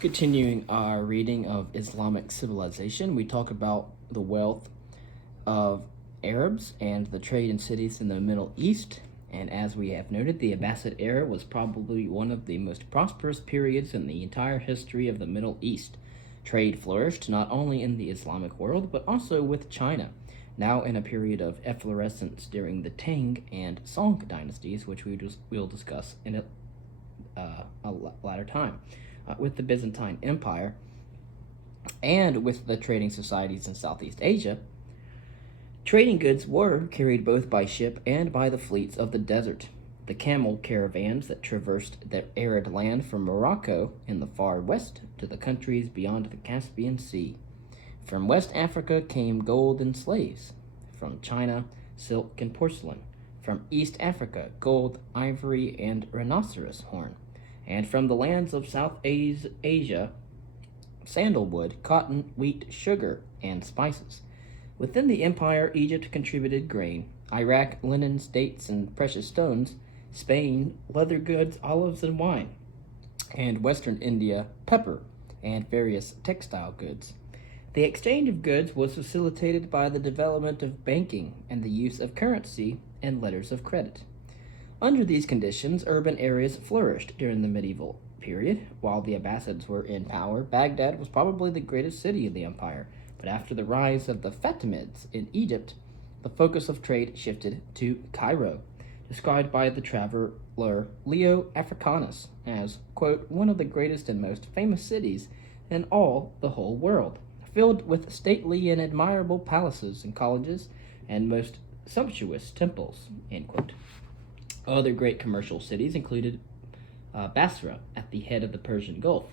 Continuing our reading of Islamic civilization, we talk about the wealth of Arabs and the trade in cities in the Middle East. And as we have noted, the Abbasid era was probably one of the most prosperous periods in the entire history of the Middle East. Trade flourished not only in the Islamic world, but also with China, now in a period of efflorescence during the Tang and Song dynasties, which we'll discuss in a latter time. With the Byzantine Empire and with the trading societies in Southeast Asia, trading goods were carried both by ship and by the fleets of the desert. The camel caravans that traversed the arid land from Morocco in the far west to the countries beyond the Caspian Sea. From West Africa came gold and slaves. From China, silk and porcelain. From East Africa, gold, ivory, and rhinoceros horn. And from the lands of South Asia, sandalwood, cotton, wheat, sugar, and spices. Within the empire, Egypt contributed grain, Iraq, linens, dates, and precious stones, Spain, leather goods, olives, and wine, and Western India, pepper, and various textile goods. The exchange of goods was facilitated by the development of banking and the use of currency and letters of credit. Under these conditions, urban areas flourished during the medieval period. While the Abbasids were in power, Baghdad was probably the greatest city of the empire. But after the rise of the Fatimids in Egypt, the focus of trade shifted to Cairo, described by the traveler Leo Africanus as, quote, one of the greatest and most famous cities in all the whole world, filled with stately and admirable palaces and colleges and most sumptuous temples, end quote. Other great commercial cities included Basra at the head of the Persian Gulf,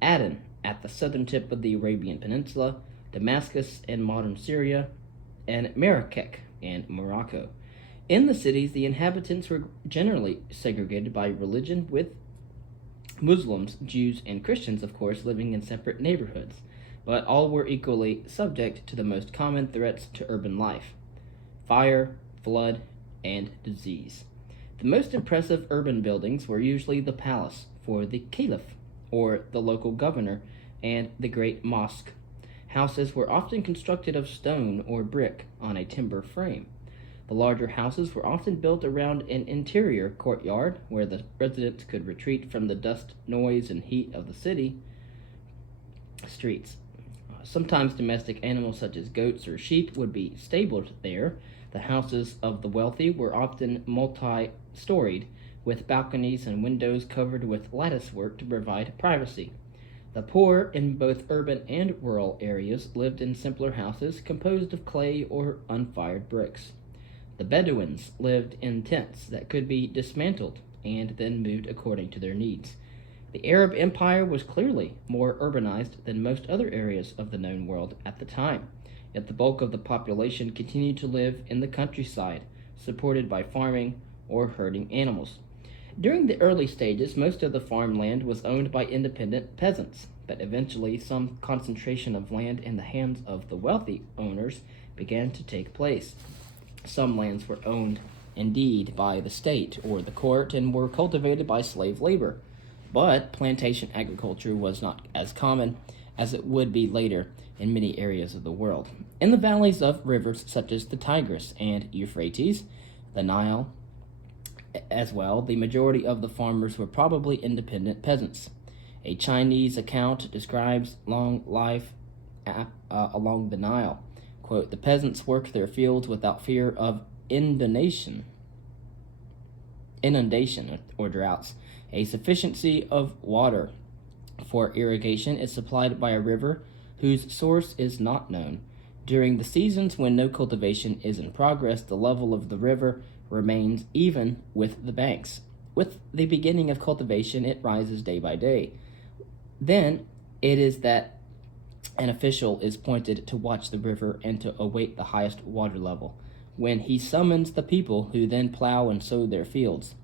Aden at the southern tip of the Arabian Peninsula, Damascus in modern Syria, and Marrakech in Morocco. In the cities, the inhabitants were generally segregated by religion, with Muslims, Jews, and Christians, of course, living in separate neighborhoods, but all were equally subject to the most common threats to urban life: fire, flood, and disease. The most impressive urban buildings were usually the palace for the caliph, or the local governor, and the great mosque. Houses were often constructed of stone or brick on a timber frame. The larger houses were often built around an interior courtyard where the residents could retreat from the dust, noise, and heat of the city streets. Sometimes domestic animals such as goats or sheep would be stabled there. The houses of the wealthy were often multi-storied, with balconies and windows covered with lattice work to provide privacy. The poor in both urban and rural areas lived in simpler houses composed of clay or unfired bricks. The Bedouins lived in tents that could be dismantled and then moved according to their needs. The Arab Empire was clearly more urbanized than most other areas of the known world at the time, yet the bulk of the population continued to live in the countryside, supported by farming or herding animals. During the early stages, most of the farmland was owned by independent peasants, but eventually some concentration of land in the hands of the wealthy owners began to take place. Some lands were owned, indeed, by the state or the court and were cultivated by slave labor, but plantation agriculture was not as common as it would be later in many areas of the world. In the valleys of rivers such as the Tigris and Euphrates, the Nile, as well, the majority of the farmers were probably independent peasants. A Chinese account describes long life along the Nile. Quote, the peasants worked their fields without fear of inundation or droughts. A sufficiency of water for irrigation is supplied by a river whose source is not known. During the seasons when no cultivation is in progress, the level of the river remains even with the banks. With the beginning of cultivation, it rises day by day. Then it is that an official is appointed to watch the river and to await the highest water level, when he summons the people, who then plow and sow their fields.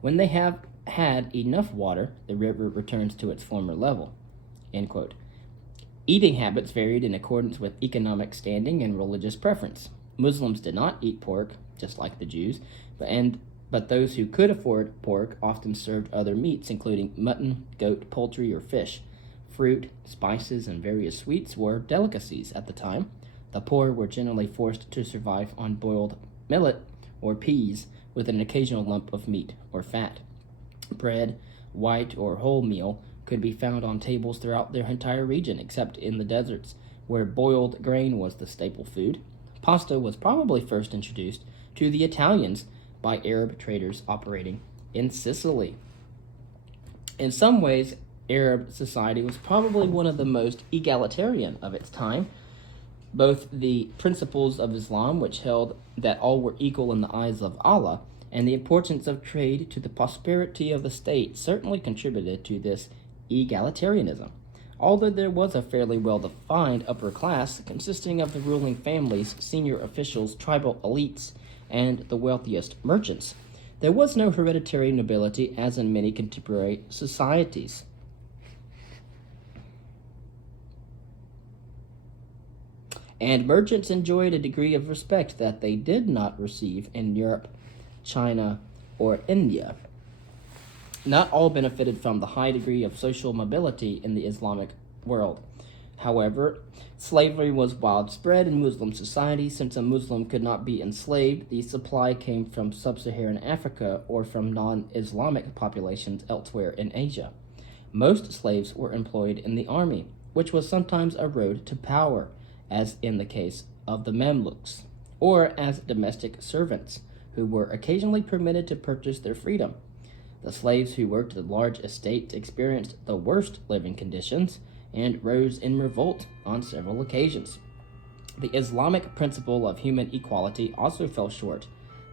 When they have had enough water, the river returns to its former level. End quote. Eating habits varied in accordance with economic standing and religious preference. Muslims did not eat pork, just like the Jews, but those who could afford pork often served other meats, including mutton, goat, poultry, or fish. fruit, spices, and various sweets were delicacies at the time. The poor were generally forced to survive on boiled millet or peas with an occasional lump of meat or fat. Bread, white or whole meal, could be found on tables throughout their entire region, except in the deserts, where boiled grain was the staple food. Pasta was probably first introduced to the Italians by Arab traders operating in Sicily. In some ways, Arab society was probably one of the most egalitarian of its time. Both the principles of Islam, which held that all were equal in the eyes of Allah, and the importance of trade to the prosperity of the state certainly contributed to this egalitarianism. Although there was a fairly well-defined upper class consisting of the ruling families, senior officials, tribal elites, and the wealthiest merchants, there was no hereditary nobility as in many contemporary societies. And merchants enjoyed a degree of respect that they did not receive in Europe, China, or India. Not all benefited from the high degree of social mobility in the Islamic world. However, slavery was widespread in Muslim society. Since a Muslim could not be enslaved, the supply came from sub-Saharan Africa or from non-Islamic populations elsewhere in Asia. Most slaves were employed in the army, which was sometimes a road to power, as in the case of the Mamluks, or as domestic servants, who were occasionally permitted to purchase their freedom. The slaves who worked the large estates experienced the worst living conditions and rose in revolt on several occasions. The Islamic principle of human equality also fell short,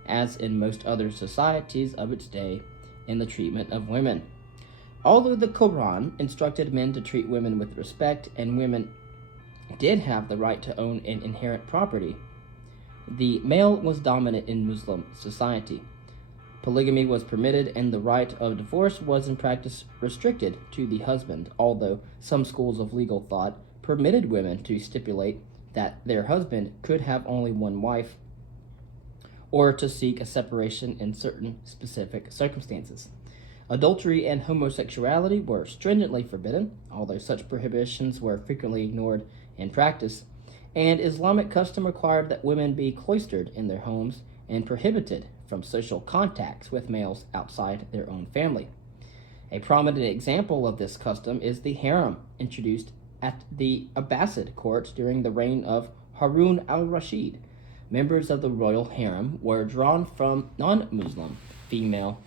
as in most other societies of its day, in the treatment of women. Although the Quran instructed men to treat women with respect and women did have the right to own an inherent property, the male was dominant in Muslim society. Polygamy was permitted, and the right of divorce was in practice restricted to the husband, although some schools of legal thought permitted women to stipulate that their husband could have only one wife, or to seek a separation in certain specific circumstances. Adultery and homosexuality were stringently forbidden, although such prohibitions were frequently ignored in practice, and Islamic custom required that women be cloistered in their homes and prohibited from social contacts with males outside their own family. A prominent example of this custom is the harem, introduced at the Abbasid court during the reign of Harun al-Rashid. Members of the royal harem were drawn from non-Muslim female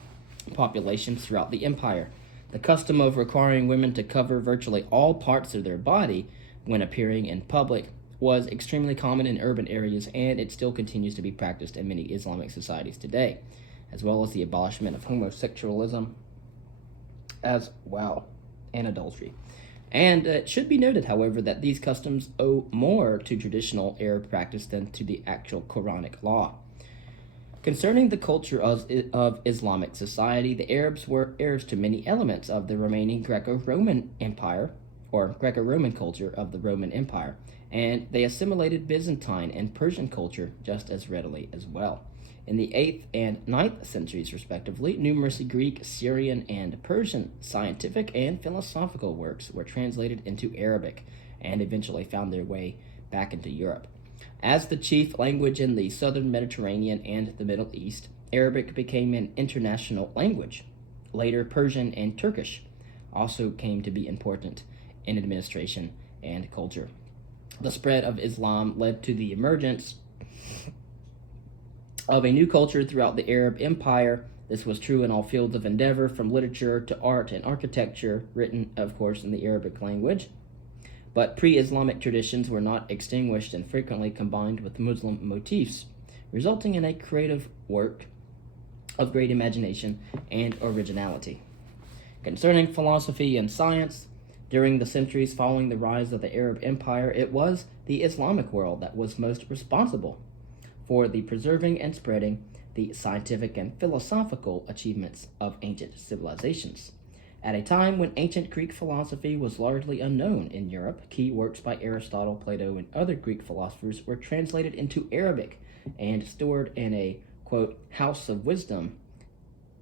populations throughout the empire. The custom of requiring women to cover virtually all parts of their body when appearing in public was extremely common in urban areas, and it still continues to be practiced in many Islamic societies today, as well as the abolishment of homosexualism as well, and adultery. And it should be noted, however, that these customs owe more to traditional Arab practice than to the actual Quranic law. Concerning the culture of Islamic society, the Arabs were heirs to many elements of the remaining Greco-Roman Empire, or Greco-Roman culture of the Roman Empire, and they assimilated Byzantine and Persian culture just as readily as well. In the 8th and 9th centuries, respectively, numerous Greek, Syrian, and Persian scientific and philosophical works were translated into Arabic and eventually found their way back into Europe. As the chief language in the southern Mediterranean and the Middle East, Arabic became an international language. Later, Persian and Turkish also came to be important in administration and culture. The spread of Islam led to the emergence of a new culture throughout the Arab Empire. This was true in all fields of endeavor, from literature to art and architecture, written, of course, in the Arabic language. But pre-Islamic traditions were not extinguished and frequently combined with Muslim motifs, resulting in a creative work of great imagination and originality. Concerning philosophy and science, during the centuries following the rise of the Arab Empire, it was the Islamic world that was most responsible for the preserving and spreading the scientific and philosophical achievements of ancient civilizations. At a time when ancient Greek philosophy was largely unknown in Europe, key works by Aristotle, Plato, and other Greek philosophers were translated into Arabic and stored in a, quote, house of wisdom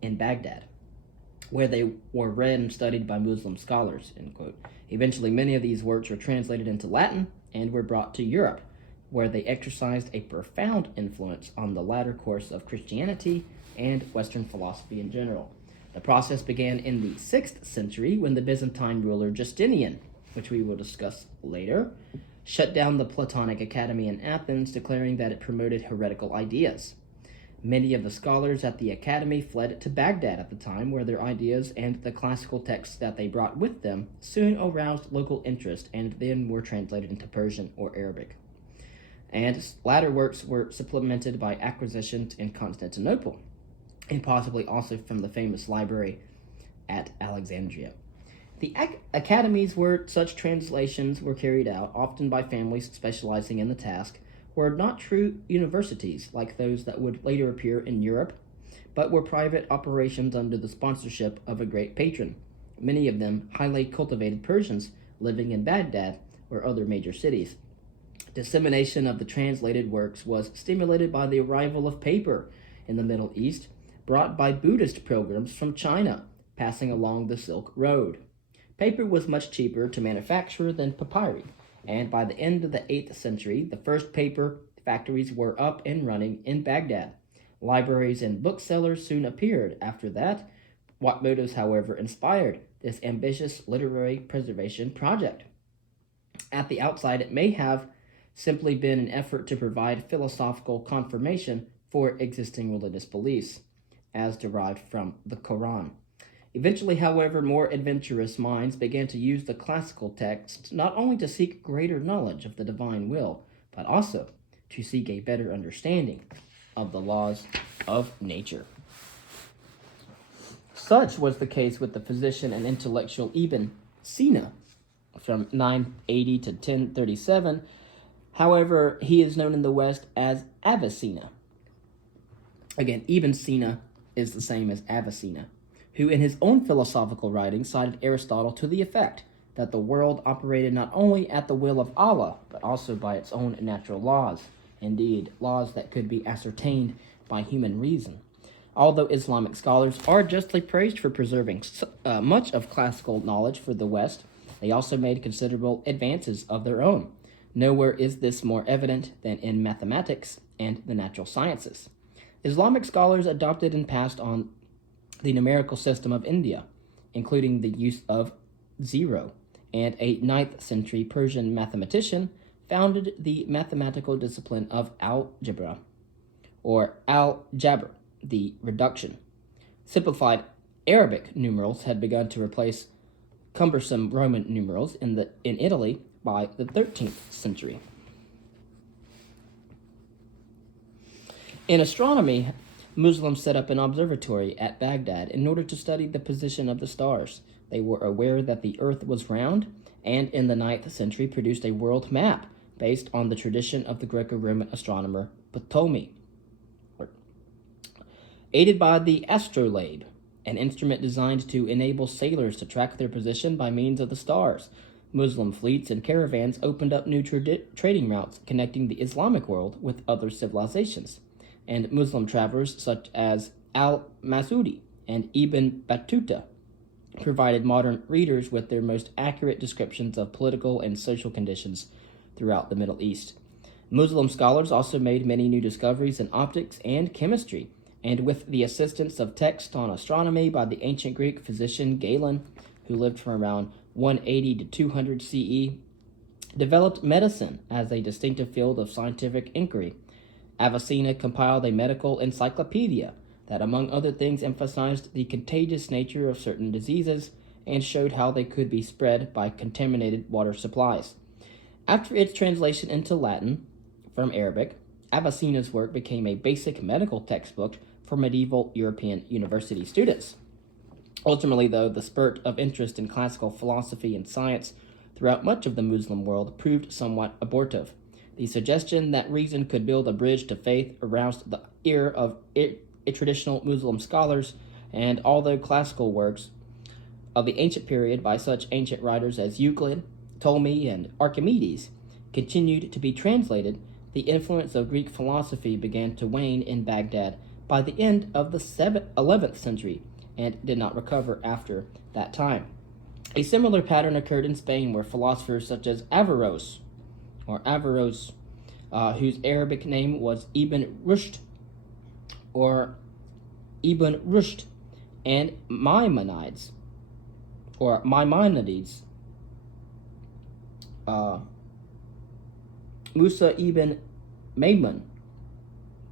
in Baghdad. where they were read and studied by Muslim scholars, end quote. Eventually, many of these works were translated into Latin and were brought to Europe, where they exercised a profound influence on the latter course of Christianity and Western philosophy in general. The process began in the 6th century when the Byzantine ruler Justinian, which we will discuss later, shut down the Platonic Academy in Athens, declaring that it promoted heretical ideas. Many of the scholars at the academy fled to Baghdad at the time, where their ideas and the classical texts that they brought with them soon aroused local interest and then were translated into Persian or Arabic. And latter works were supplemented by acquisitions in Constantinople, and possibly also from the famous library at Alexandria. The academies where such translations were carried out, often by families specializing in the task, were not true universities like those that would later appear in Europe, but were private operations under the sponsorship of a great patron, many of them highly cultivated Persians living in Baghdad or other major cities. Dissemination of the translated works was stimulated by the arrival of paper in the Middle East, brought by Buddhist pilgrims from China, passing along the Silk Road. Paper was much cheaper to manufacture than papyri, and by the end of the 8th century, the first paper factories were up and running in Baghdad. Libraries and booksellers soon appeared after that. What motives, however, inspired this ambitious literary preservation project? At the outside, it may have simply been an effort to provide philosophical confirmation for existing religious beliefs, as derived from the Quran. Eventually, however, more adventurous minds began to use the classical texts not only to seek greater knowledge of the divine will, but also to seek a better understanding of the laws of nature. Such was the case with the physician and intellectual Ibn Sina from 980 to 1037. However, he is known in the West as Avicenna. Again, Ibn Sina is the same as Avicenna, who in his own philosophical writings cited Aristotle to the effect that the world operated not only at the will of Allah, but also by its own natural laws, indeed, laws that could be ascertained by human reason. Although Islamic scholars are justly praised for preserving much of classical knowledge for the West, they also made considerable advances of their own. Nowhere is this more evident than in mathematics and the natural sciences. Islamic scholars adopted and passed on the numerical system of India, including the use of zero, and a 9th century Persian mathematician founded the mathematical discipline of algebra, or al-jabr, the reduction. Simplified Arabic numerals had begun to replace cumbersome Roman numerals in Italy by the 13th century. In astronomy, Muslims set up an observatory at Baghdad in order to study the position of the stars. They were aware that the earth was round, and in the 9th century produced a world map based on the tradition of the Greco-Roman astronomer Ptolemy. Aided by the astrolabe, an instrument designed to enable sailors to track their position by means of the stars, Muslim fleets and caravans opened up new trading routes connecting the Islamic world with other civilizations, and Muslim travelers such as al-Masudi and Ibn Battuta provided modern readers with their most accurate descriptions of political and social conditions throughout the Middle East. Muslim scholars also made many new discoveries in optics and chemistry, and with the assistance of texts on astronomy by the ancient Greek physician Galen, who lived from around 180 to 200 CE, developed medicine as a distinctive field of scientific inquiry. Avicenna compiled a medical encyclopedia that, among other things, emphasized the contagious nature of certain diseases and showed how they could be spread by contaminated water supplies. After its translation into Latin from Arabic, Avicenna's work became a basic medical textbook for medieval European university students. Ultimately, though, the spurt of interest in classical philosophy and science throughout much of the Muslim world proved somewhat abortive. The suggestion that reason could build a bridge to faith aroused the ear of traditional Muslim scholars, and although classical works of the ancient period by such ancient writers as Euclid, Ptolemy, and Archimedes continued to be translated, the influence of Greek philosophy began to wane in Baghdad by the end of the 11th century, and did not recover after that time. A similar pattern occurred in Spain, where philosophers such as Averroes, whose Arabic name was Ibn Rushd, and Maimonides, Musa ibn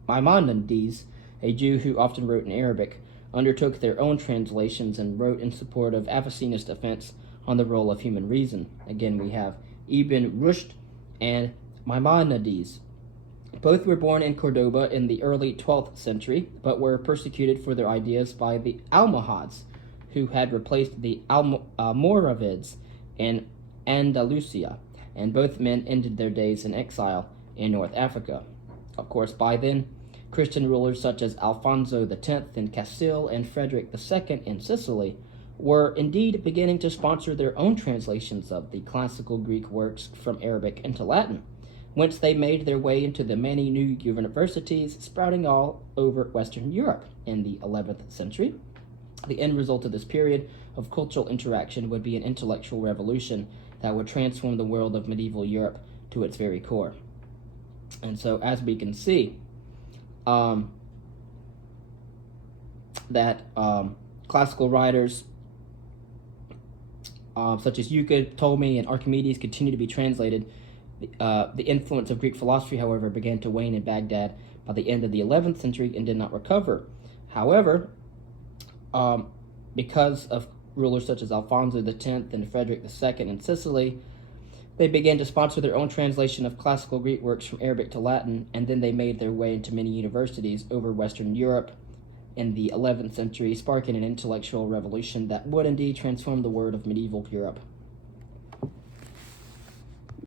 Maimonides, a Jew who often wrote in Arabic, undertook their own translations and wrote in support of Avicenna's defense on the role of human reason. Again, we have Ibn Rushd and Maimonides. Both were born in Cordoba in the early 12th century, but were persecuted for their ideas by the Almohads, who had replaced the Almoravids in Andalusia, and both men ended their days in exile in North Africa. Of course, by then, Christian rulers such as Alfonso X in Castile and Frederick II in Sicily were indeed beginning to sponsor their own translations of the classical Greek works from Arabic into Latin, whence they made their way into the many new universities sprouting all over Western Europe in the 11th century. The end result of this period of cultural interaction would be an intellectual revolution that would transform the world of medieval Europe to its very core. And so, as we can see, that classical writers such as Euclid, Ptolemy, and Archimedes continue to be translated. The influence of Greek philosophy, however, began to wane in Baghdad by the end of the 11th century and did not recover. However, because of rulers such as Alfonso X and Frederick II in Sicily, they began to sponsor their own translation of classical Greek works from Arabic to Latin, and then they made their way into many universities over Western Europe in the 11th century, sparking an intellectual revolution that would indeed transform the world of medieval Europe.